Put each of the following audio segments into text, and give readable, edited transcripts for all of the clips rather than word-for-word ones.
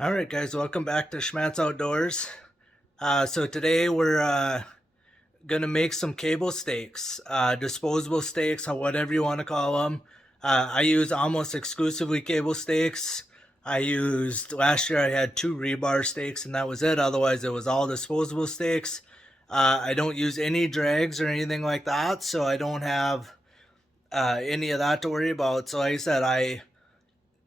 All right, guys, welcome back to Schmattz Outdoors. So today we're gonna make some cable stakes, disposable stakes, or whatever you want to call them. I use almost exclusively cable stakes. Last year I had 2 rebar stakes and that was it. Otherwise it was all disposable stakes. I don't use any drags or anything like that, so I don't have any of that to worry about. So like I said,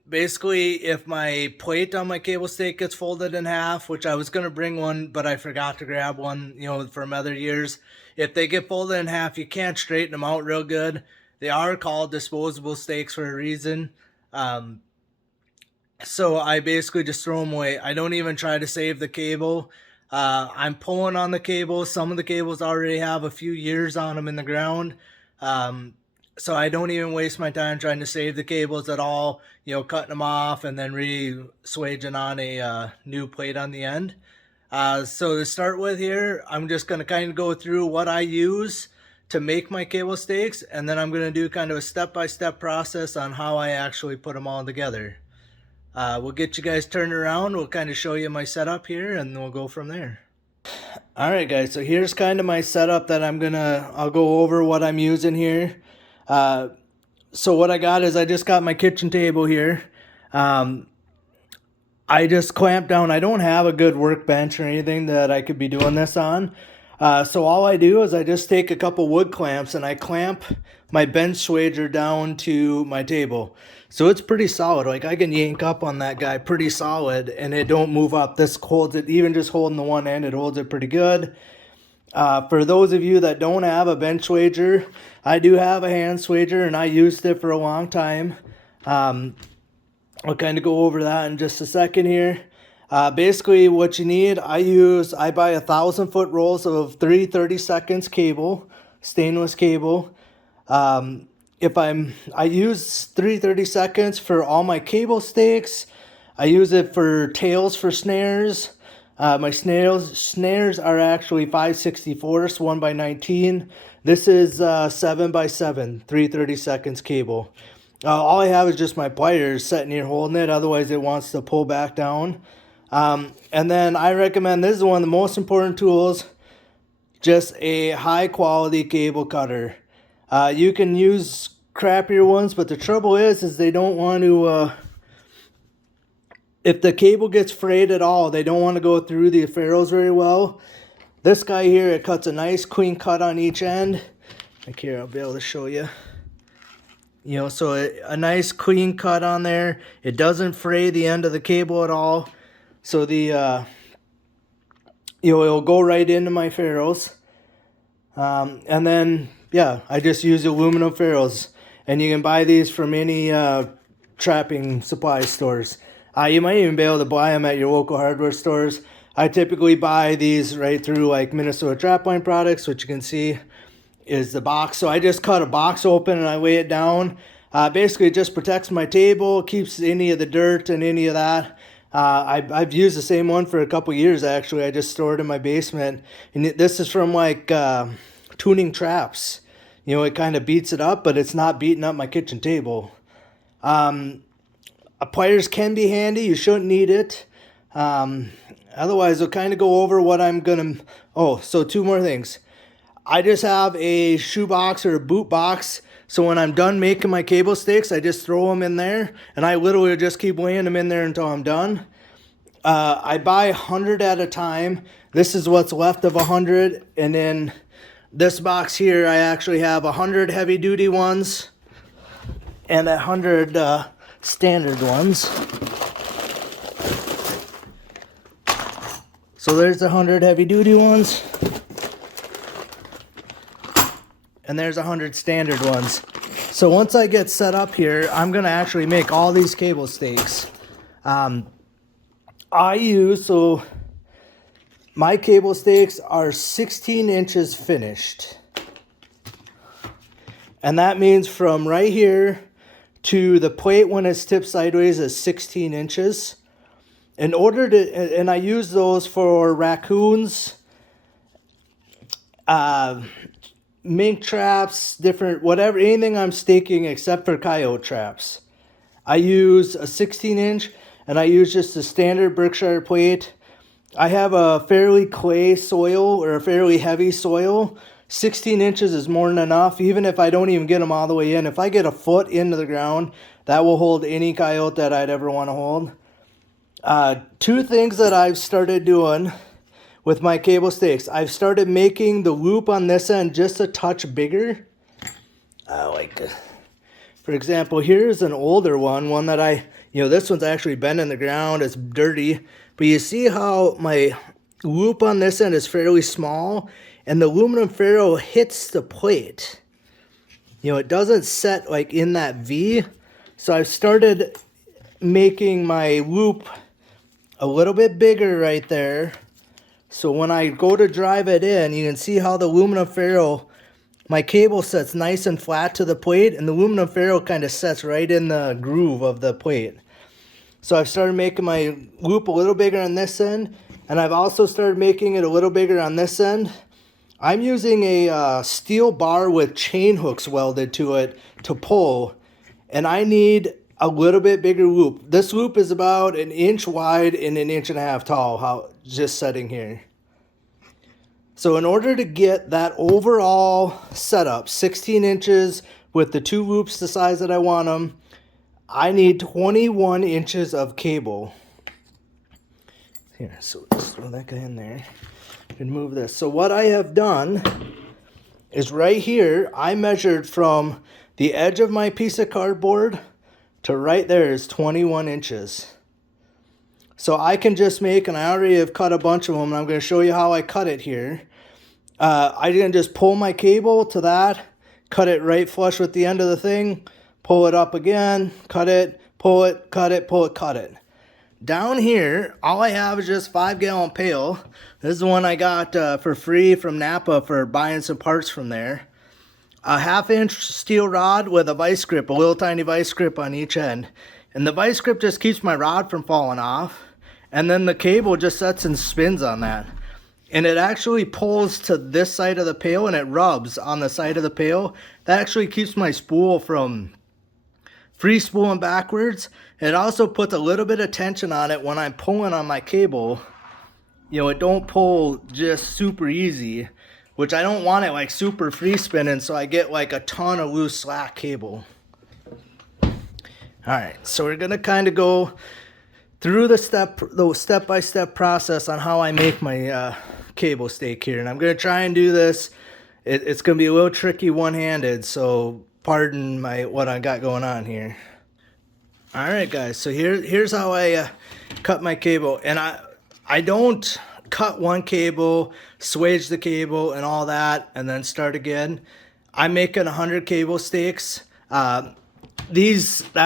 basically, if my plate on my cable stake gets folded in half, which I was going to bring one, but I forgot to grab one, from other years. If they get folded in half, you can't straighten them out real good. They are called disposable stakes for a reason. So I basically just throw them away. I don't even try to save the cable. I'm pulling on the cable. Some of the cables already have a few years on them in the ground. So I don't even waste my time trying to save the cables at all, cutting them off and then re-swaging on a new plate on the end. So to start with here, I'm just going to kind of go through what I use to make my cable stakes, and then I'm going to do kind of a step-by-step process on how I actually put them all together. We'll get you guys turned around. We'll kind of show you my setup here, and we'll go from there. All right, guys, so here's kind of my setup that I'll go over what I'm using here. So what I got is I just got my kitchen table here. I just clamped down. I don't have a good workbench or anything that I could be doing this on. So all I do is I just take a couple wood clamps and I clamp my bench swager down to my table. So it's pretty solid. Like I can yank up on that guy pretty solid and it don't move up. This holds it, even just holding the one end, it holds it pretty good. For those of you that don't have a bench swager, I do have a hand swager and I used it for a long time. I'll kind of go over that in just a second here. Basically what you need, I buy 1,000-foot rolls of 3 30-seconds cable, stainless cable. I use 3 30-seconds for all my cable stakes. I use it for tails for snares. My snares are actually 5/64, 1x19. This is 7x7, 3 30-seconds cable. All I have is just my pliers sitting here holding it, otherwise it wants to pull back down. And then I recommend, this is one of the most important tools, just a high quality cable cutter. You can use crappier ones, but the trouble is they don't want to, if the cable gets frayed at all, they don't want to go through the ferrules very well. This guy here, it cuts a nice clean cut on each end. Like here, I'll be able to show you. So a nice clean cut on there. It doesn't fray the end of the cable at all. So the, it'll go right into my ferrules. And then, yeah, I just use aluminum ferrules. And you can buy these from any trapping supply stores. You might even be able to buy them at your local hardware stores. I typically buy these right through like Minnesota Trapline Products, which you can see is the box. So I just cut a box open and I lay it down. Basically it just protects my table, keeps any of the dirt and any of that. I've used the same one for a couple years actually. I just stored it in my basement. And this is from like tuning traps. It kind of beats it up, but it's not beating up my kitchen table. Pliers can be handy. You shouldn't need it. Otherwise, I'll kind of go over what I'm going to... so 2 more things. I just have a shoe box or a boot box. So when I'm done making my cable stakes, I just throw them in there. And I literally just keep weighing them in there until I'm done. I buy 100 at a time. This is what's left of 100. And then this box here, I actually have 100 heavy-duty ones and 100 standard ones. So there's the 100 heavy-duty ones. And there's 100 standard ones. So once I get set up here, I'm going to actually make all these cable stakes. My cable stakes are 16 inches finished. And that means from right here to the plate when it's tipped sideways is 16 inches. in order to, and I use those for raccoons, mink traps, different, whatever, anything I'm staking except for coyote traps. I use a 16-inch, and I use just a standard Berkshire plate. I have a fairly clay soil, or a fairly heavy soil. 16 inches is more than enough, even if I don't even get them all the way in. If I get a foot into the ground, that will hold any coyote that I'd ever want to hold. Two things that I've started doing with my cable stakes. I've started making the loop on this end just a touch bigger. For example, here's an older one that this one's actually been in the ground. It's dirty. But you see how my loop on this end is fairly small, and the aluminum ferrule hits the plate. It doesn't set like in that V. So I've started making my loop a little bit bigger right there. So when I go to drive it in, you can see how the aluminum ferrule, my cable sets nice and flat to the plate, and the aluminum ferrule kind of sets right in the groove of the plate. So I've started making my loop a little bigger on this end, and I've also started making it a little bigger on this end. I'm using a steel bar with chain hooks welded to it to pull, and I need a little bit bigger loop. This loop is about 1 inch wide and 1.5 inches tall, just setting here. So in order to get that overall setup, 16 inches with the 2 loops the size that I want them, I need 21 inches of cable. Here, so just throw that guy in there and move this. So what I have done is right here, I measured from the edge of my piece of cardboard to right there is 21 inches. So I can just make, and I already have cut a bunch of them, and I'm going to show you how I cut it here. I can just pull my cable to that, cut it right flush with the end of the thing, pull it up again, cut it, pull it, cut it, pull it, cut it. Down here, all I have is just 5-gallon pail. This is the one I got for free from Napa for buying some parts from there. A 1/2-inch steel rod with a vice grip, a little tiny vice grip on each end. And the vice grip just keeps my rod from falling off. And then the cable just sets and spins on that. And it actually pulls to this side of the pail, and it rubs on the side of the pail. That actually keeps my spool from free spooling backwards. It also puts a little bit of tension on it when I'm pulling on my cable. It don't pull just super easy, which I don't want it like super free spinning, so I get like a ton of loose slack cable. Alright, so we're gonna kind of go through the step-by-step process on how I make my cable stake here, and I'm gonna try and do this. It's gonna be a little tricky one-handed, so pardon what I got going on here. Alright guys, so here's how I cut my cable, and I don't cut one cable, swage the cable and all that, and then start again. I'm making 100 cable stakes. That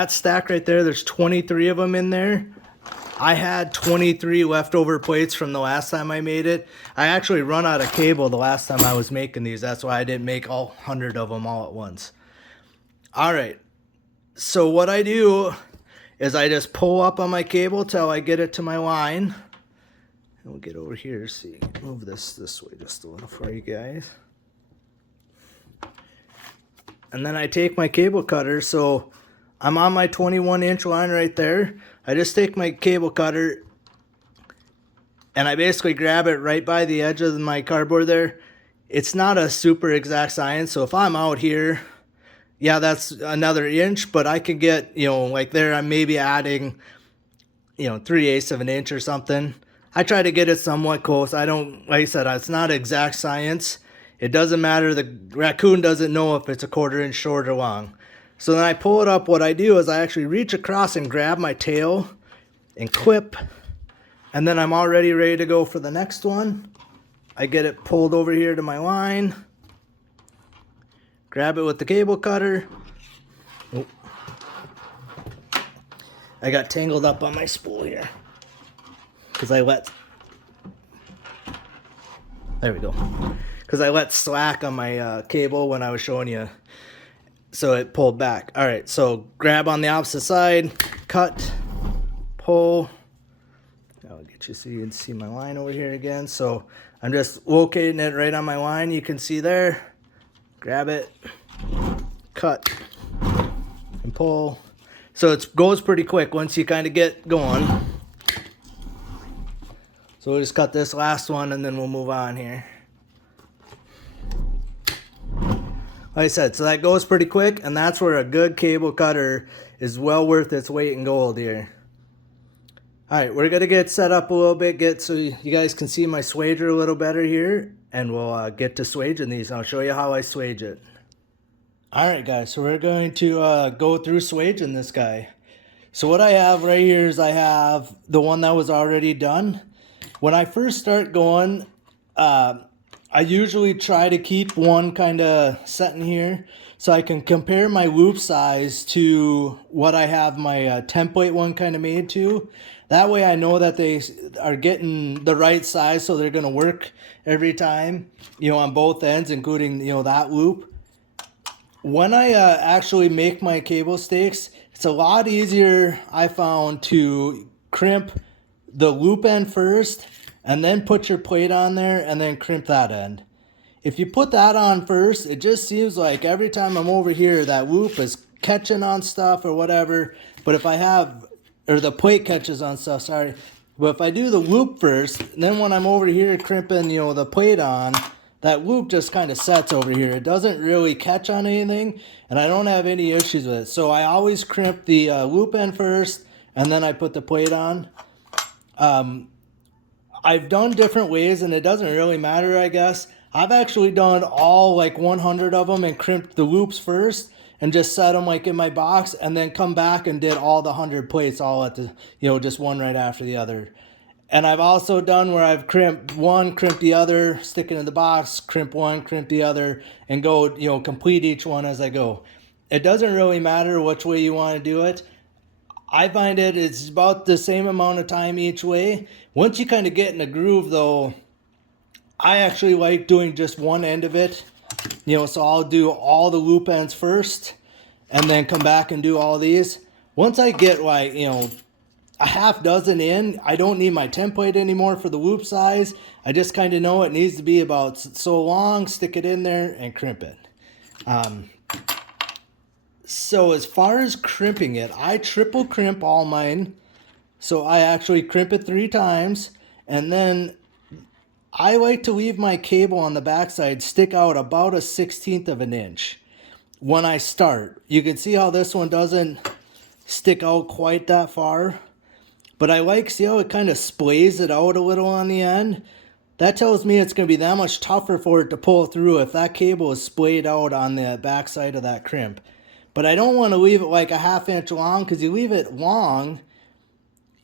stack right there, there's 23 of them in there. I had 23 leftover plates from the last time I made it. I actually run out of cable the last time I was making these. That's why I didn't make all 100 of them all at once. Alright, so what I do is I just pull up on my cable till I get it to my line. And we'll get over here, see, move this way just a little for you guys. And then I take my cable cutter, so I'm on my 21-inch line right there. I just take my cable cutter and I basically grab it right by the edge of my cardboard there. It's not a super exact science, so if I'm out here, yeah, that's another inch, but I can get, like there, I'm maybe adding, 3/8 of an inch or something. I try to get it somewhat close. I don't, like I said, it's not exact science. It doesn't matter. The raccoon doesn't know if it's a 1/4 inch short or long. So then I pull it up. What I do is I actually reach across and grab my tail and clip, and then I'm already ready to go for the next one. I get it pulled over here to my line, grab it with the cable cutter. Oh. I got tangled up on my spool here because there we go, because I let slack on my cable when I was showing you, so it pulled back. All right, so grab on the opposite side, cut, pull, I'll get you so you can see my line over here again. So I'm just locating it right on my line. You can see there. Grab it, cut, and pull. So it goes pretty quick once you kind of get going. So we'll just cut this last one and then we'll move on here. Like I said, so that goes pretty quick, and that's where a good cable cutter is well worth its weight in gold here. Alright, we're going to get set up a little bit, so you guys can see my swager a little better here, and we'll get to swaging these. I'll show you how I swage it. Alright guys, so we're going to go through swaging this guy. So what I have right here is I have the one that was already done. When I first start going, I usually try to keep one kind of set in here so I can compare my loop size to what I have my template one kind of made to. That way I know that they are getting the right size, so they're going to work every time, you know, on both ends, including, you know, that loop. When I actually make my cable stakes, it's a lot easier, I found, to crimp the loop end first and then put your plate on there and then crimp that end. If you put that on first, it just seems like every time I'm over here, that loop is catching on stuff or whatever. But if I have, or the plate catches on stuff, sorry. But if I do the loop first, then when I'm over here crimping, you know, the plate on, that loop just kind of sets over here. It doesn't really catch on anything, and I don't have any issues with it. So I always crimp the loop end first, and then I put the plate on. I've done different ways, and it doesn't really matter, I guess. I've actually done all like 100 of them and crimped the loops first and just set them like in my box, and then come back and did all the 100 plates all at the, you know, just one right after the other. And I've also done where I've crimped one, crimped the other, stick it in the box, crimp one, crimp the other, and go, you know, complete each one as I go. It doesn't really matter which way you want to do it. I find it's about the same amount of time each way. Once you kind of get in a groove though, I actually like doing just one end of it. You know, so I'll do all the loop ends first and then come back and do all these. Once I get like, you know, a half dozen in, I don't need my template anymore for the loop size. I just kind of know it needs to be about so long, stick it in there and crimp it. So as far as crimping it, I triple crimp all mine. So I actually crimp it 3 times, and then I like to leave my cable on the backside stick out about a 1/16 of an inch when I start. You can see how this one doesn't stick out quite that far, but I like, see how it kind of splays it out a little on the end? That tells me it's going to be that much tougher for it to pull through if that cable is splayed out on the backside of that crimp. But I don't want to leave it like a 1/2 inch long, because you leave it long,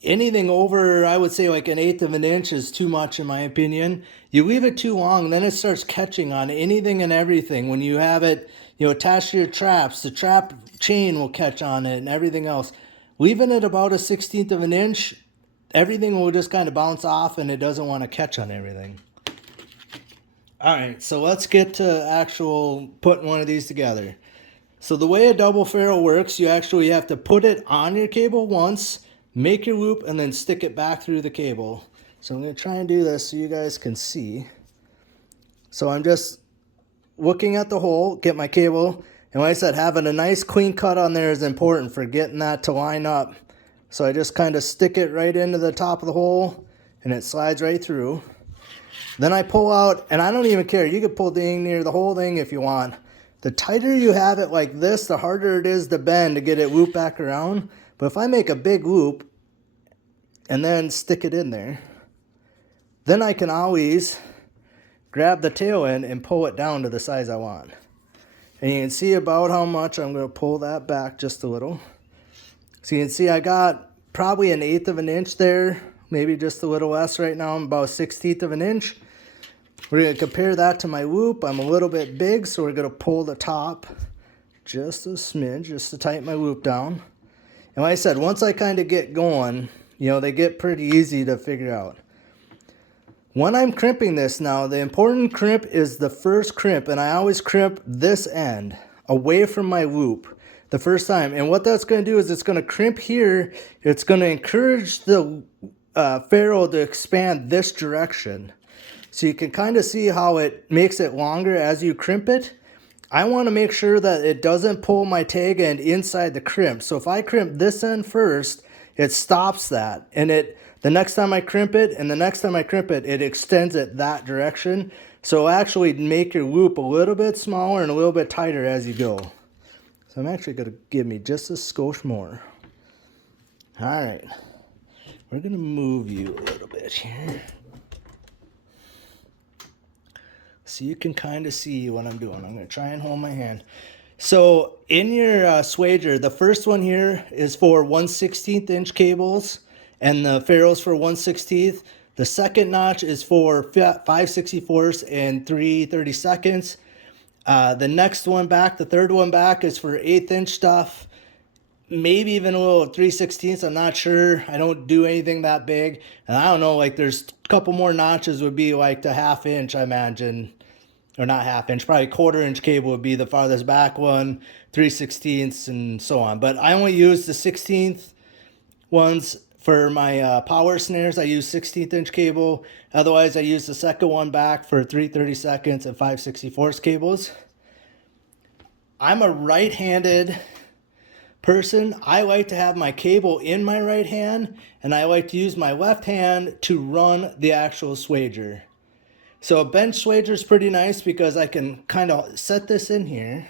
anything over, I would say like 1/8 of an inch is too much in my opinion. You leave it too long, then it starts catching on anything and everything. When you have it, you know, attached to your traps, the trap chain will catch on it and everything else. Leaving it about a 1/16 of an inch, everything will just kind of bounce off and it doesn't want to catch on everything. Alright, so let's get to actual putting one of these together. So the way a double ferrule works, you actually have to put it on your cable once, make your loop, and then stick it back through the cable. So I'm going to try and do this so you guys can see. So I'm just looking at the hole, get my cable, and like I said, having a nice clean cut on there is important for getting that to line up. So I just kind of stick it right into the top of the hole, and it slides right through. Then I pull out, and I don't even care, you can pull dang near the whole thing if you want. The tighter you have it like this, the harder it is to bend to get it looped back around. But if I make a big loop and then stick it in there, then I can always grab the tail end and pull it down to the size I want. And you can see about how much I'm going to pull that back just a little. So you can see I got probably 1/8 of an inch there, maybe just a little less right now. I'm about 1/16 of an inch. We're going to compare that to my loop. I'm a little bit big, so we're going to pull the top just a smidge, just to tighten my loop down. And like I said, once I kind of get going, you know, they get pretty easy to figure out. When I'm crimping this now, the important crimp is the first crimp, and I always crimp this end away from my loop the first time. And what that's going to do is it's going to crimp here. It's going to encourage the ferrule to expand this direction. So you can kind of see how it makes it longer as you crimp it. I want to make sure that it doesn't pull my tag end inside the crimp. So if I crimp this end first, it stops that. And the next time I crimp it and the next time I crimp it, it extends it that direction. So it'll actually make your loop a little bit smaller and a little bit tighter as you go. So I'm actually going to give me just a skosh more. All right. We're going to move you a little bit here, so you can kind of see what I'm doing. I'm going to try and hold my hand. So in your swager, the first one here is for 1/16 inch cables, and the ferrule's for 1/16. The second notch is for 5/64 and 3/32. The next one back, the third one back, is for 1/8 inch stuff. Maybe even a little 3/16. I'm not sure. I don't do anything that big. And I don't know, like there's a couple more notches would be like the 1/2 inch, I imagine. Or not 1/2 inch, probably 1/4 inch cable would be the farthest back one, 3/16 and so on. But I only use the 16th ones for my power snares. I use 16th inch cable. Otherwise, I use the second one back for 3/32 and 5/64 cables. I'm a right-handed person. I like to have my cable in my right hand, and I like to use my left hand to run the actual swager. So a bench swager is pretty nice because I can kind of set this in here.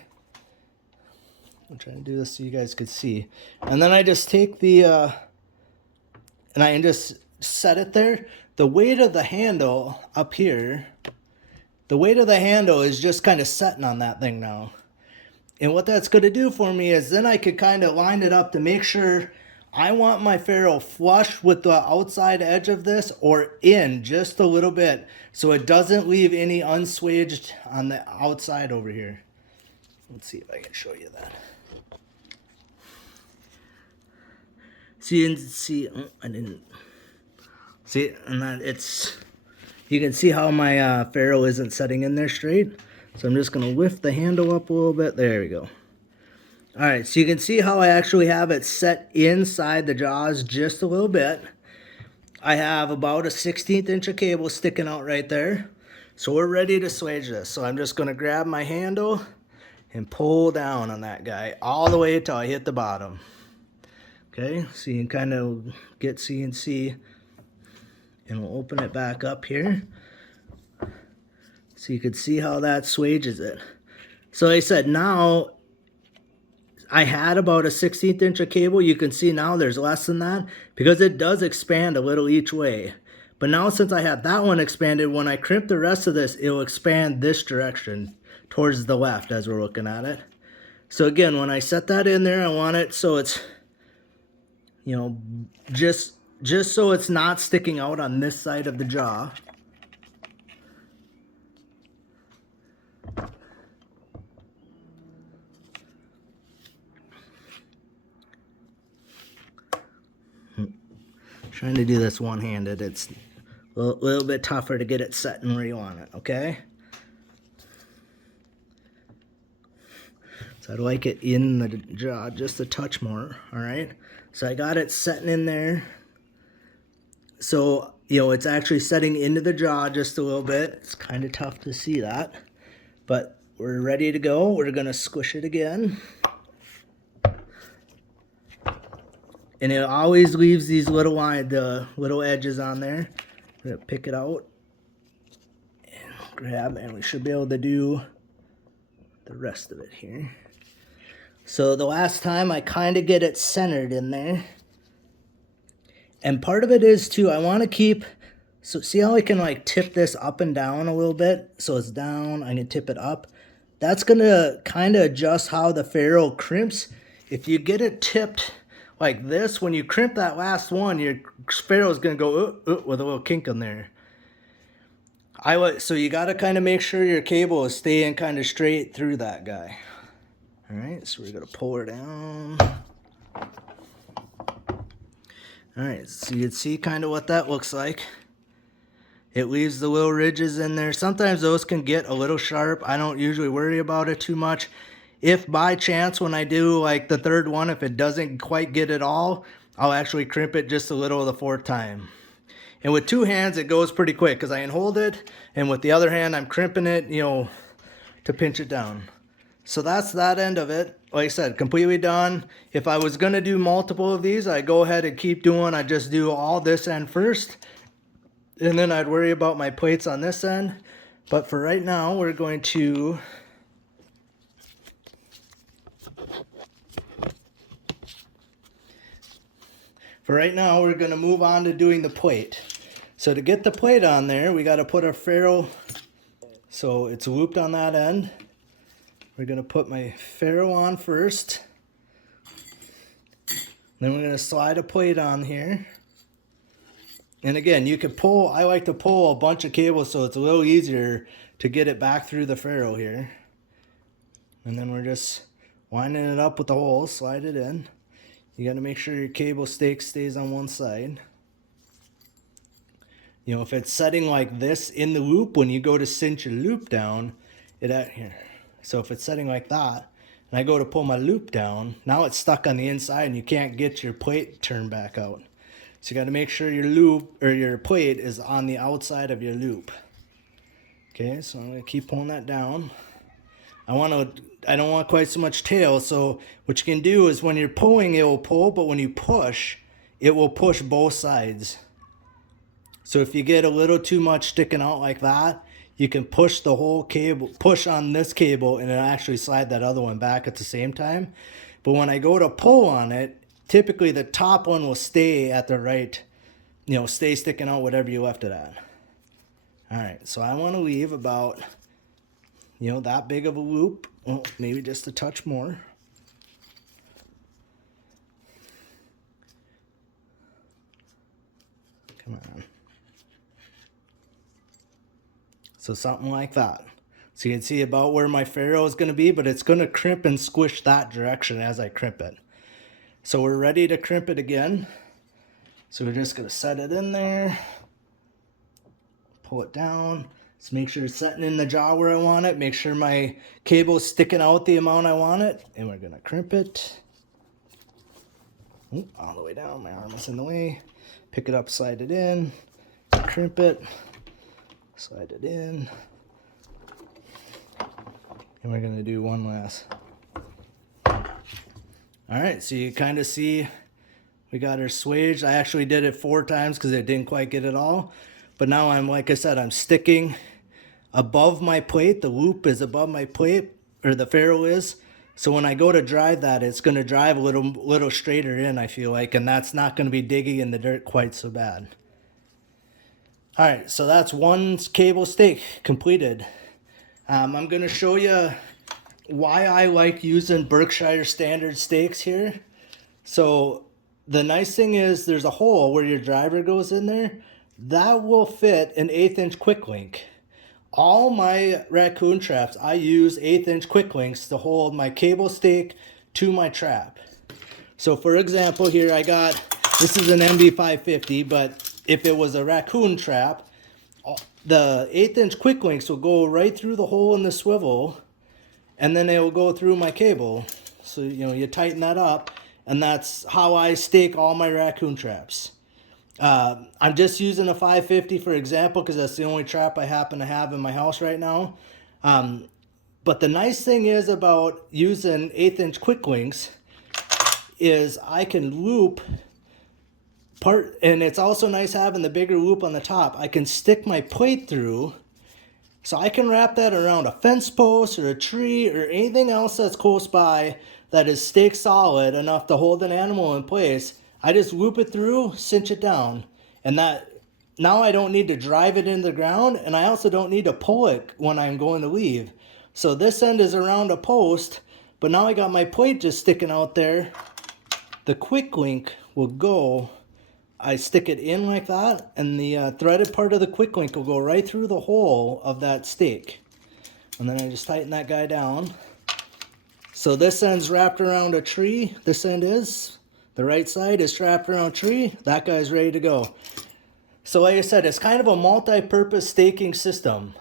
I'm trying to do this so you guys could see. And then I just take the, and I can just set it there. The weight of the handle up here, the weight of the handle is just kind of setting on that thing now. And what that's going to do for me is then I could kind of line it up to make sure I want my ferrule flush with the outside edge of this or in just a little bit so it doesn't leave any unswaged on the outside over here. Let's see if I can show you that. So you can see, oh, I didn't see, and that you can see how my ferrule isn't setting in there straight. So I'm just going to lift the handle up a little bit. There we go. All right, so you can see how I actually have it set inside the jaws just a little bit. I have about a 1/16 inch of cable sticking out right there. So we're ready to swage this. So I'm just going to grab my handle and pull down on that guy all the way until I hit the bottom. Okay, so you can kind of get CNC, and we'll open it back up here. So you can see how that swages it. So like I said, now I had about a 1/16 inch of cable. You can see now there's less than that because it does expand a little each way. But now since I have that one expanded, when I crimp the rest of this, it'll expand this direction towards the left as we're looking at it. So again, when I set that in there, I want it so it's, you know, just so it's not sticking out on this side of the jaw. Trying to do this one-handed, it's a little bit tougher to get it set and where you want it, okay? So I'd like it in the jaw just a touch more, all right? So I got it setting in there. So, you know, it's actually setting into the jaw just a little bit. It's kind of tough to see that, but we're ready to go. We're gonna squish it again. And it always leaves these little the little edges on there. I'm gonna pick it out and grab, and we should be able to do the rest of it here. So the last time I kind of get it centered in there. And part of it is too, I want to keep, so see how I can like tip this up and down a little bit? So it's down, I can tip it up. That's gonna kind of adjust how the ferrule crimps. If you get it tipped like this, when you crimp that last one, your ferrule is going to go with a little kink in there. So you got to kind of make sure your cable is staying kind of straight through that guy. All right, so we're going to pull her down. All right, so you can see kind of what that looks like. It leaves the little ridges in there. Sometimes those can get a little sharp. I don't usually worry about it too much. If by chance when I do like the third one, if it doesn't quite get it all, I'll actually crimp it just a little the fourth time. And with two hands, it goes pretty quick because I can hold it, and with the other hand, I'm crimping it, you know, to pinch it down. So that's that end of it. Like I said, completely done. If I was gonna do multiple of these, I'd go ahead and keep doing, I'd just do all this end first, and then I'd worry about my plates on this end. But for right now, we're going to move on to doing the plate. So to get the plate on there, we got to put a ferrule, so it's looped on that end. We're going to put my ferrule on first. Then we're going to slide a plate on here. And again, you can pull, I like to pull a bunch of cables so it's a little easier to get it back through the ferrule here. And then we're just winding it up with the hole, slide it in. You got to make sure your cable stake stays on one side. You know, if it's setting like this in the loop, when you go to cinch your loop down, here. So if it's setting like that, and I go to pull my loop down, now it's stuck on the inside and you can't get your plate turned back out. So you got to make sure your loop or your plate is on the outside of your loop. Okay, so I'm going to keep pulling that down. I don't want quite so much tail, so what you can do is when you're pulling, it will pull, but when you push, it will push both sides. So if you get a little too much sticking out like that, you can push the whole cable, push on this cable, and it'll actually slide that other one back at the same time. But when I go to pull on it, typically the top one will stay at the right, you know, stay sticking out whatever you left it at. All right, so I want to leave about, you know, that big of a loop. Well, maybe just a touch more. Come on. So something like that. So you can see about where my ferrule is going to be, but it's going to crimp and squish that direction as I crimp it. So we're ready to crimp it again. So we're just going to set it in there, pull it down. Just make sure it's setting in the jaw where I want it. Make sure my cable's sticking out the amount I want it. And we're going to crimp it. Ooh, all the way down. My arm is in the way. Pick it up, slide it in, crimp it, slide it in. And we're going to do one last. All right, so you kind of see we got our swage. I actually did it 4 times because I didn't quite get it all. But now I'm, like I said, I'm sticking above my plate. The loop is above my plate, or the ferrule is. So when I go to drive that, it's going to drive a little straighter in, I feel like, and that's not going to be digging in the dirt quite so bad. All right, so that's one cable stake completed. I'm going to show you why I like using Berkshire standard stakes here. So the nice thing is there's a hole where your driver goes in there. That will fit an 1/8" quick link. All my raccoon traps, I use 1/8" quick links to hold my cable stake to my trap. So for example, here this is an MB550, but if it was a raccoon trap, the 1/8" quick links will go right through the hole in the swivel, and then it will go through my cable. So, you know, you tighten that up, and that's how I stake all my raccoon traps. I'm just using a 550 for example because that's the only trap I happen to have in my house right now. But the nice thing is about using 1/8" quick links is I can loop part, and it's also nice having the bigger loop on the top. I can stick my plate through, so I can wrap that around a fence post or a tree or anything else that's close by that is stake solid enough to hold an animal in place. I just loop it through, cinch it down, and that now I don't need to drive it into the ground, and I also don't need to pull it when I'm going to leave. So this end is around a post, but now I got my plate just sticking out there. The quick link will go, I stick it in like that, and the threaded part of the quick link will go right through the hole of that stake. And then I just tighten that guy down. So this end's wrapped around a tree. This end is. The right side is wrapped around a tree. That guy's ready to go. So like I said, it's kind of a multi-purpose staking system.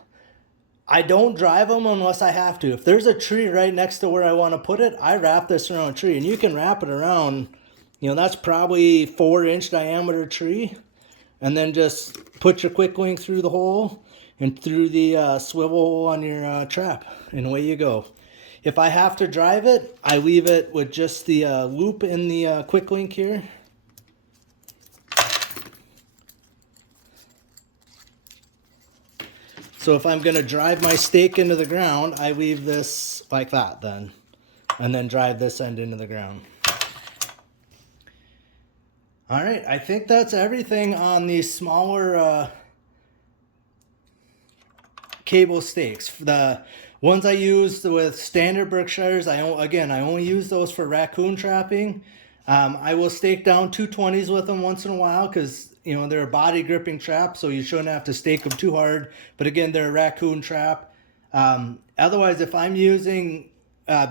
I don't drive them unless I have to. If there's a tree right next to where I want to put it, I wrap this around a tree. And you can wrap it around, you know, that's probably 4-inch diameter tree. and then just put your quick link through the hole and through the swivel hole on your trap, and away you go. If I have to drive it, I leave it with just the loop in the quick link here. So if I'm going to drive my stake into the ground, I leave this like that then, and then drive this end into the ground. All right, I think that's everything on these smaller cable stakes. The ones I used with standard Berkshires, I only use those for raccoon trapping. I will stake down 220s with them once in a while because, you know, they're a body gripping trap, so you shouldn't have to stake them too hard. But again, they're a raccoon trap. Otherwise, if I'm using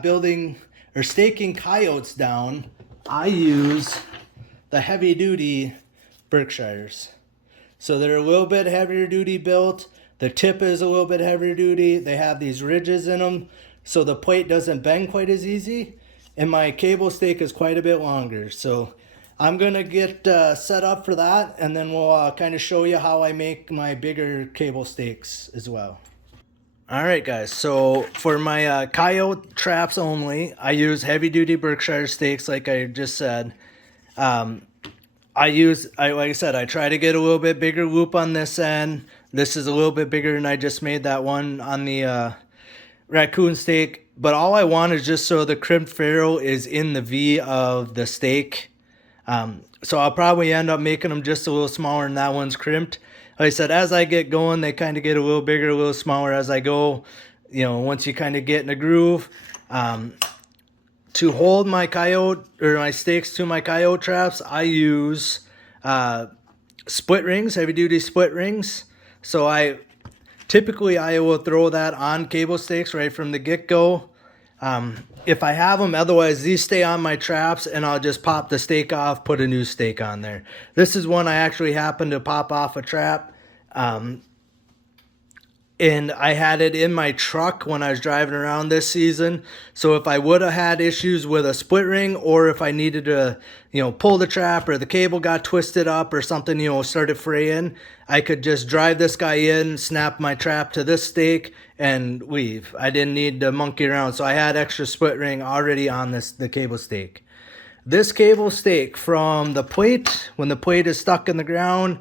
building or staking coyotes down, I use the heavy duty Berkshires. So they're a little bit heavier duty built. The tip is a little bit heavier duty. They have these ridges in them, so the plate doesn't bend quite as easy. And my cable stake is quite a bit longer. So I'm gonna get set up for that, and then we'll kind of show you how I make my bigger cable stakes as well. All right, guys, so for my coyote traps only, I use heavy duty Berkshire stakes like I just said. Like I said, I try to get a little bit bigger loop on this end. This is a little bit bigger than I just made that one on the raccoon stake. But all I want is just so the crimped ferrule is in the V of the stake. So I'll probably end up making them just a little smaller than that one's crimped. Like I said, as I get going, they kind of get a little bigger, a little smaller as I go. You know, once you kind of get in a groove. To hold my coyote or my stakes to my coyote traps, I use split rings, heavy duty split rings. So I will throw that on cable stakes right from the get-go. If I have them, otherwise these stay on my traps and I'll just pop the stake off, put a new stake on there. This is one I actually happened to pop off a trap. And I had it in my truck when I was driving around this season. So if I would have had issues with a split ring, or if I needed to, you know, pull the trap or the cable got twisted up or something, you know, started fraying, I could just drive this guy in, snap my trap to this stake and leave. I didn't need to monkey around. So I had extra split ring already on the cable stake. This cable stake from the plate, when the plate is stuck in the ground,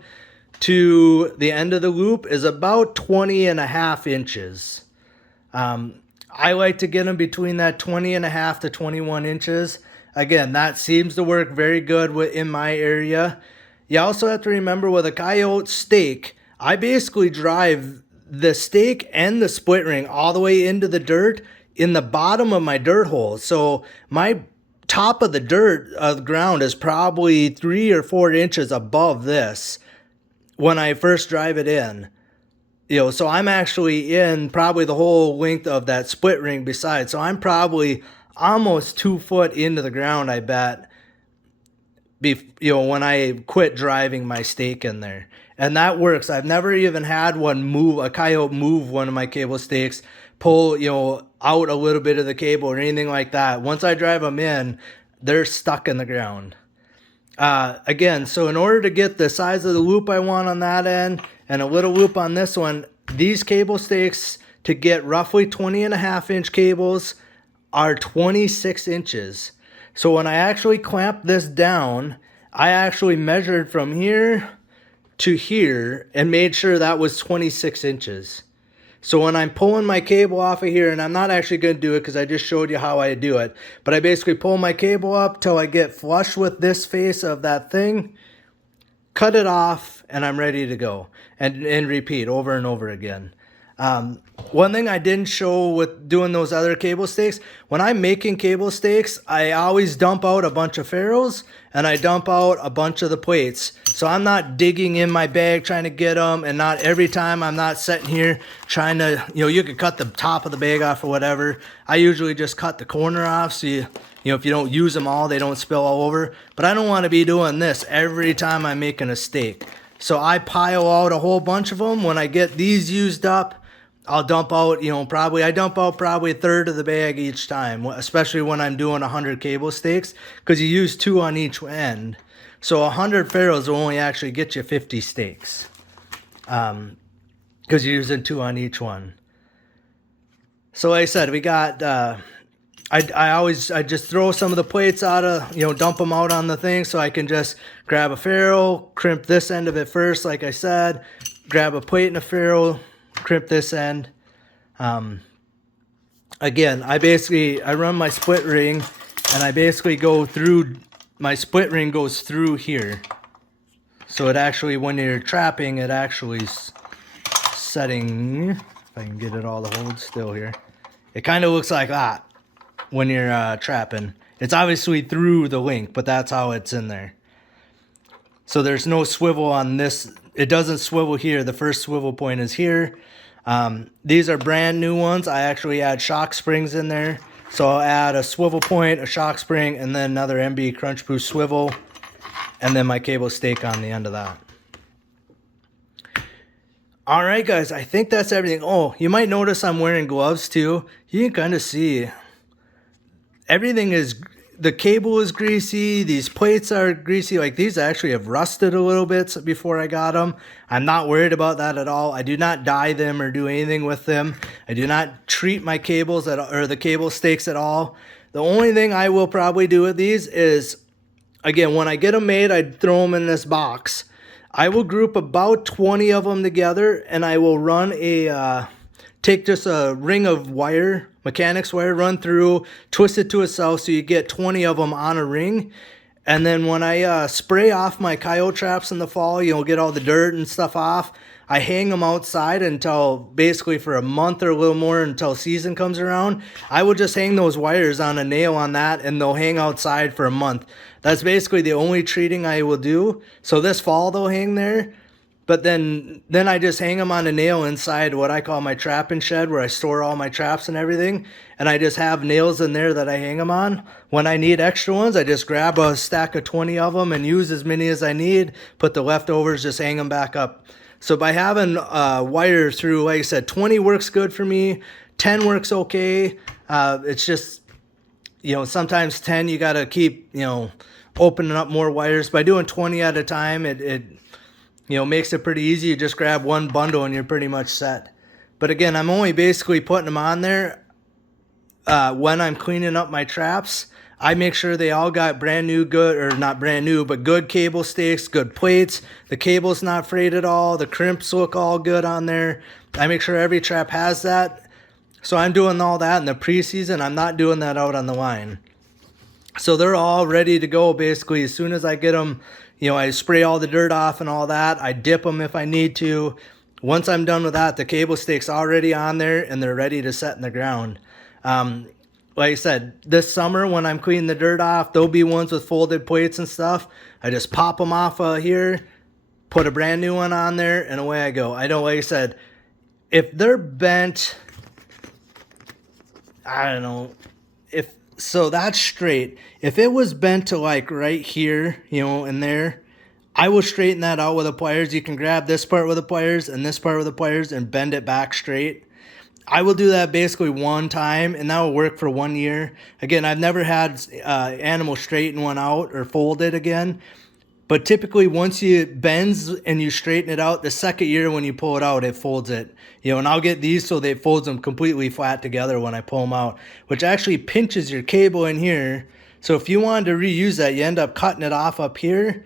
to the end of the loop is about 20.5 inches. I like to get them between that 20.5 to 21 inches. Again, that seems to work very good in my area. You also have to remember with a coyote stake, I basically drive the stake and the split ring all the way into the dirt in the bottom of my dirt hole. So my top of the dirt of the ground is probably 3 or 4 inches above this when I first drive it in. You know, so I'm actually in probably the whole length of that split ring besides. So I'm probably almost 2 foot into the ground, I bet, you know, when I quit driving my stake in there. And that works. I've never even had a coyote move one of my cable stakes, pull, you know, out a little bit of the cable or anything like that. Once I drive them in, they're stuck in the ground. Again, so in order to get the size of the loop I want on that end and a little loop on this one, these cable stakes to get roughly 20.5 inch cables are 26 inches. So when I actually clamped this down, I actually measured from here to here and made sure that was 26 inches. So when I'm pulling my cable off of here, and I'm not actually going to do it because I just showed you how I do it, but I basically pull my cable up till I get flush with this face of that thing, cut it off, and I'm ready to go and repeat over and over again. One thing I didn't show with doing those other cable stakes, when I'm making cable stakes, I always dump out a bunch of ferrules and I dump out a bunch of the plates. So I'm not digging in my bag trying to get them, and not every time I'm not sitting here trying to, you know, you could cut the top of the bag off or whatever. I usually just cut the corner off so you know, if you don't use them all, they don't spill all over. But I don't want to be doing this every time I'm making a stake. So I pile out a whole bunch of them. When I get these used up, I'll dump out, you know, probably a third of the bag each time, especially when I'm doing 100 cable stakes, because you use 2 on each end. So 100 ferrules will only actually get you 50 steaks. Because you're using 2 on each one. So like I said, we got, I just throw some of the plates out of, dump them out on the thing so I can just grab a ferrule, crimp this end of it first, like I said, grab a plate and a ferrule, crimp this end. Again, I run my split ring, and I basically go through, my split ring goes through here. So it actually, when you're trapping, it actually setting, if I can get it all to hold still here, it kind of looks like that when you're trapping. It's obviously through the link, but that's how it's in there. So there's no swivel on this. It doesn't swivel here. The first swivel point is here. These are brand new ones. I actually add shock springs in there. So I'll add a swivel point, a shock spring, and then another MB Crunch Boost swivel, and then my cable stake on the end of that. All right, guys, I think that's everything. Oh, you might notice I'm wearing gloves too. You can kind of see everything is, the cable is greasy. These plates are greasy. Like, these actually have rusted a little bit before I got them. I'm not worried about that at all. I do not dye them or do anything with them. I do not treat my cables or the cable stakes at all. The only thing I will probably do with these is, again, when I get them made, I throw them in this box. I will group about 20 of them together, and I will run take just a ring of wire, mechanics wire, run through, twist it to itself so you get 20 of them on a ring. And then when I spray off my coyote traps in the fall, get all the dirt and stuff off, I hang them outside until basically for a month or a little more until season comes around. I will just hang those wires on a nail on that, and they'll hang outside for a month. That's basically the only treating I will do. So this fall they'll hang there, but then I just hang them on a nail inside what I call my trapping shed, where I store all my traps and everything. And I just have nails in there that I hang them on. When I need extra ones, I just grab a stack of 20 of them and use as many as I need. Put the leftovers, just hang them back up. So by having wire through, like I said, 20 works good for me. 10 works okay. It's just, sometimes 10 you got to keep, opening up more wires. By doing 20 at a time, it makes it pretty easy. You just grab one bundle and you're pretty much set. But again, I'm only basically putting them on there when I'm cleaning up my traps. I make sure they all got brand new, good, or not brand new, but good cable stakes, good plates. The cable's not frayed at all. The crimps look all good on there. I make sure every trap has that. So I'm doing all that in the preseason. I'm not doing that out on the line. So they're all ready to go basically as soon as I get them. I spray all the dirt off and all that. I dip them if I need to. Once I'm done with that, the cable stake's already on there and they're ready to set in the ground. Like I said, this summer when I'm cleaning the dirt off, there'll be ones with folded plates and stuff. I just pop them off here, put a brand new one on there, and away I go. I don't, like I said, if they're bent, I don't know, so that's straight. If it was bent to like right here, in there, I will straighten that out with the pliers. You can grab this part with the pliers and this part with the pliers and bend it back straight. I will do that basically one time, and that will work for 1 year. Again, I've never had animal straighten one out or fold it again. But typically, once it bends and you straighten it out, the second year when you pull it out, it folds it. And I'll get these so they folds them completely flat together when I pull them out, which actually pinches your cable in here. So if you wanted to reuse that, you end up cutting it off up here.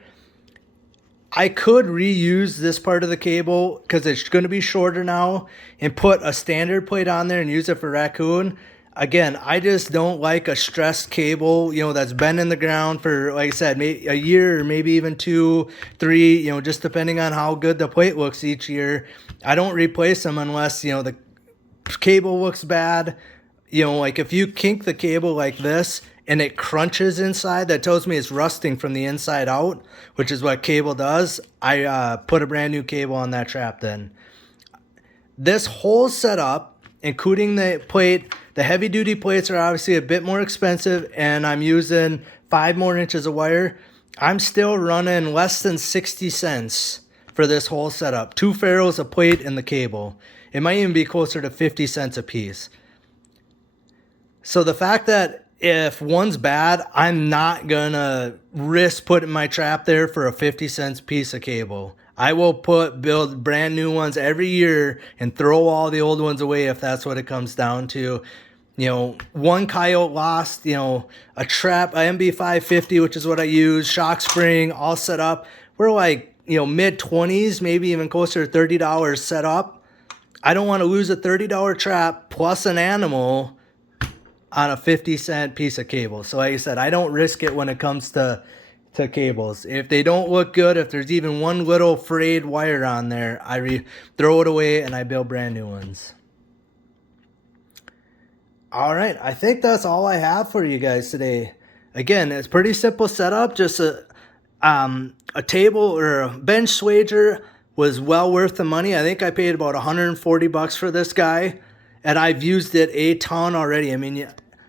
I could reuse this part of the cable because it's going to be shorter now and put a standard plate on there and use it for Raccoon. Again, I just don't like a stressed cable, that's been in the ground for, like I said, maybe a year or maybe even 2, 3, just depending on how good the plate looks each year. I don't replace them unless, the cable looks bad. Like if you kink the cable like this and it crunches inside, that tells me it's rusting from the inside out, which is what cable does. I put a brand new cable on that trap then. This whole setup, including the plate, the heavy duty plates are obviously a bit more expensive, and I'm using 5 more inches of wire. I'm still running less than 60 cents for this whole setup. 2 ferrules, a plate, and the cable. It might even be closer to 50 cents a piece. So the fact that if one's bad, I'm not gonna risk putting my trap there for a 50 cents piece of cable. I will build brand new ones every year and throw all the old ones away if that's what it comes down to. You know, one coyote lost, you know, a trap, a MB550, which is what I use, shock spring, all set up. We're like, you know, mid 20s, maybe even closer to $30 set up. I don't want to lose a $30 trap plus an animal on a 50-cent piece of cable. So like I said, I don't risk it when it comes to cables. If they don't look good, if there's even one little frayed wire on there, I throw it away and I build brand new ones. All right, I think that's all I have for you guys today. Again, it's pretty simple setup. Just a table or a bench swager was well worth the money. I think I paid about $140 for this guy, and I've used it a ton already. I mean,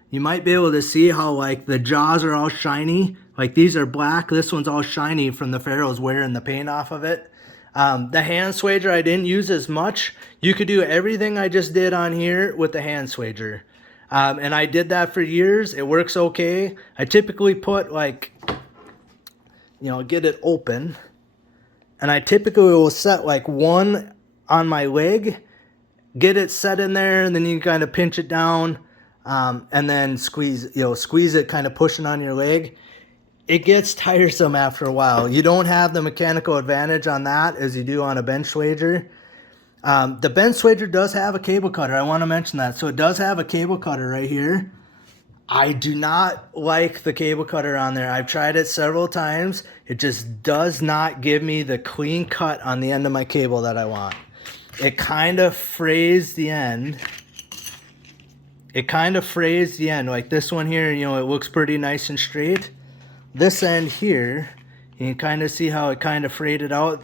you might be able to see how like the jaws are all shiny. Like these are black. This one's all shiny from the Pharaoh's wearing the paint off of it. The hand swager I didn't use as much. You could do everything I just did on here with the hand swager. And I did that for years. It works okay. I typically put like, you know, get it open. And I typically will set like one on my leg, get it set in there, and then you kind of pinch it down. And then squeeze it kind of pushing on your leg. It gets tiresome after a while. You don't have the mechanical advantage on that as you do on a bench swager. The bench swager does have a cable cutter. I want to mention that. So it does have a cable cutter right here. I do not like the cable cutter on there. I've tried it several times. It just does not give me the clean cut on the end of my cable that I want. It kind of frays the end. Like this one here, you know, it looks pretty nice and straight. This end here, you can kind of see how it kind of frayed it out.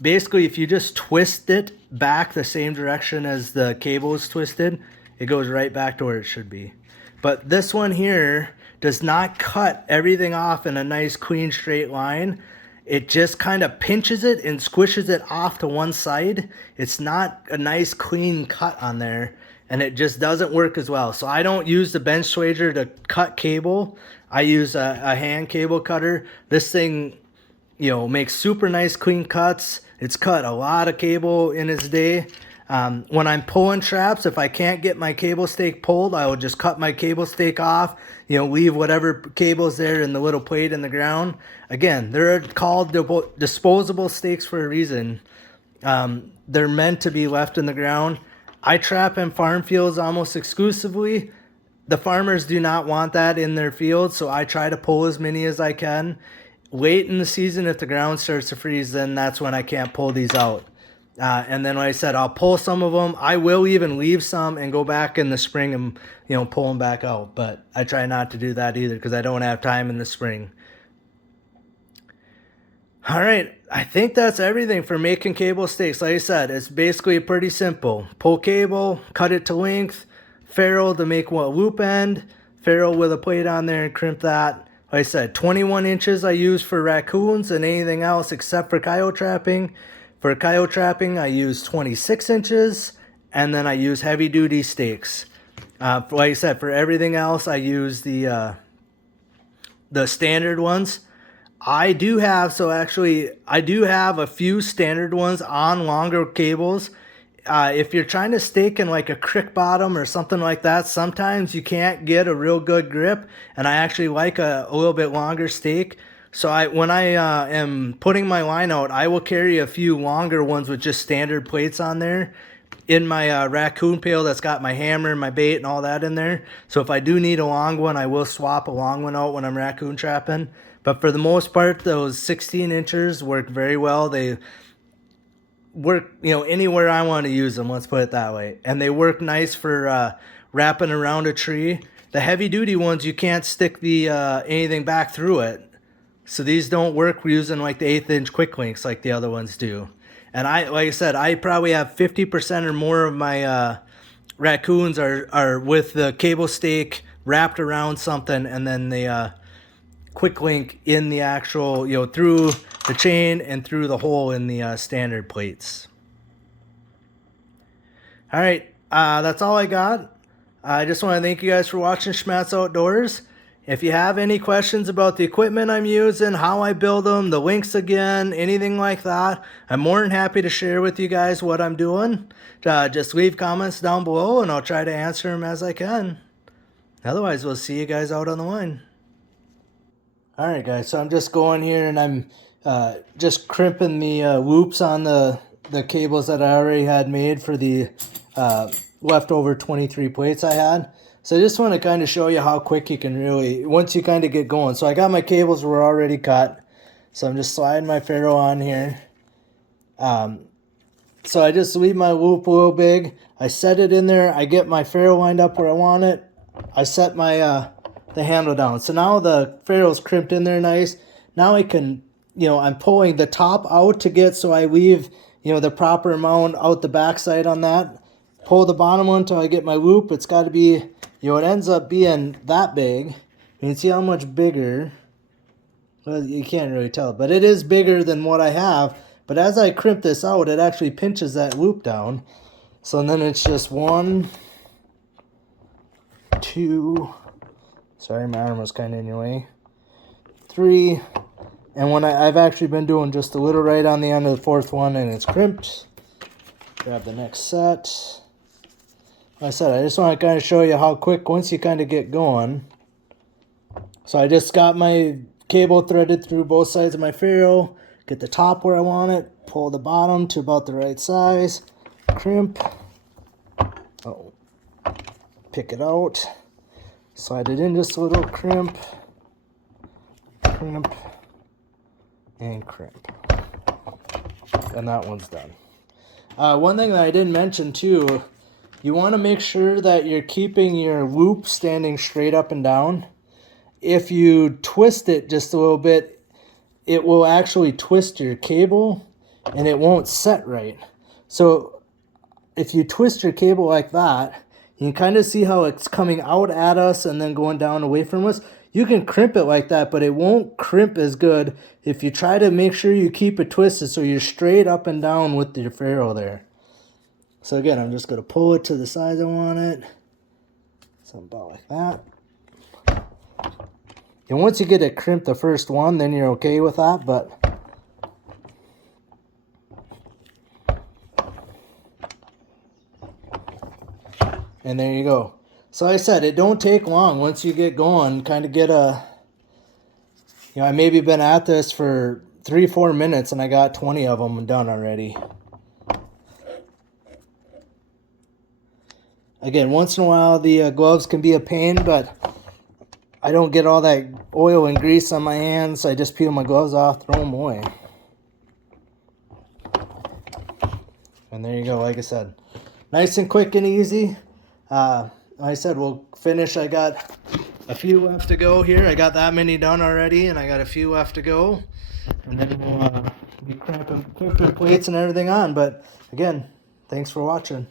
Basically, if you just twist it back the same direction as the cable is twisted, it goes right back to where it should be. But this one here does not cut everything off in a nice, clean, straight line. It just kind of pinches it and squishes it off to one side. It's not a nice, clean cut on there. And it just doesn't work as well. So I don't use the bench swager to cut cable. I use a hand cable cutter. This thing, you know, makes super nice clean cuts. It's cut a lot of cable in its day. When I'm pulling traps, if I can't get my cable stake pulled, I will just cut my cable stake off, you know, leave whatever cable's there in the little plate in the ground. Again, they're called disposable stakes for a reason. They're meant to be left in the ground. I trap in farm fields almost exclusively. The farmers do not want that in their fields, so I try to pull as many as I can. Late in the season, if the ground starts to freeze, then that's when I can't pull these out. And then, like I said, I'll pull some of them. I will even leave some and go back in the spring and, you know, pull them back out. But I try not to do that either because I don't have time in the spring. All right, I think that's everything for making cable stakes. Like I said, it's basically pretty simple. Pull cable, cut it to length, ferrule to make one loop end, ferrule with a plate on there and crimp that. Like I said, 21 inches I use for raccoons and anything else except for coyote trapping. For coyote trapping, I use 26 inches, and then I use heavy duty stakes. Like I said, for everything else, I use the standard ones. I do have a few standard ones on longer cables. If you're trying to stake in like a creek bottom or something like that, sometimes you can't get a real good grip, and I actually like a little bit longer stake. So when I am putting my line out, I will carry a few longer ones with just standard plates on there in my raccoon pail that's got my hammer and my bait and all that in there. So if I do need a long one, I will swap a long one out when I'm raccoon trapping. But for the most part, those 16 inches work very well. They work, you know, anywhere I want to use them, let's put it that way. And they work nice for wrapping around a tree. The heavy duty ones, you can't stick the anything back through it. So these don't work using like the 1/8 inch quick links like the other ones do. And like I said, I probably have 50% or more of my raccoons are with the cable stake wrapped around something, and then the quick link in the actual, you know, through the chain and through the hole in the standard plates. All right, that's all I got. I just want to thank you guys for watching Schmattz Outdoors. If you have any questions about the equipment I'm using, how I build them, the links again, anything like that, I'm more than happy to share with you guys what I'm doing. Just leave comments down below and I'll try to answer them as I can. Otherwise, we'll see you guys out on the line. Alright guys, so I'm just going here and I'm just crimping the loops on the cables that I already had made for the leftover 23 plates I had. So I just want to kind of show you how quick you can really, once you kind of get going. So I got my cables were already cut. So I'm just sliding my ferrule on here. So I just leave my loop a little big. I set it in there. I get my ferrule lined up where I want it. I set my the handle down. So now the ferrule's crimped in there nice. Now I can, I'm pulling the top out to get so I leave, the proper amount out the backside on that. Pull the bottom one until I get my loop. It's got to be, it ends up being that big. You can see how much bigger. Well, you can't really tell, but it is bigger than what I have. But as I crimp this out, it actually pinches that loop down. So then it's just 1, 2, sorry, my arm was kind of in your way, 3, and when I've actually been doing just a little right on the end of the 4th one, and it's crimped. Grab the next set. Like I said, I just want to kind of show you how quick once you kind of get going. So I just got my cable threaded through both sides of my ferrule. Get the top where I want it. Pull the bottom to about the right size. Crimp. Oh, pick it out. Slide it in just a little. Crimp. Crimp. And crimp. And that one's done. One thing that I didn't mention too, you want to make sure that you're keeping your loop standing straight up and down. If you twist it just a little bit, it will actually twist your cable and it won't set right. So if you twist your cable like that, you can kind of see how it's coming out at us and then going down away from us. You can crimp it like that, but it won't crimp as good if you try to make sure you keep it twisted so you're straight up and down with your ferrule there. So again, I'm just going to pull it to the size I want it. Something about like that. And once you get it crimped the first one, then you're okay with that, but and there you go. So like I said, it don't take long once you get going. Kind of get a, I maybe been at this for 3-4 minutes and I got 20 of them done already. Again, once in a while the gloves can be a pain, but I don't get all that oil and grease on my hands. I just peel my gloves off, throw them away. And there you go, like I said. Nice and quick and easy. Like I said, we'll finish. I got a few left to go here. I got that many done already, and I got a few left to go. And then we'll be crimping plates and everything on. But again, thanks for watching.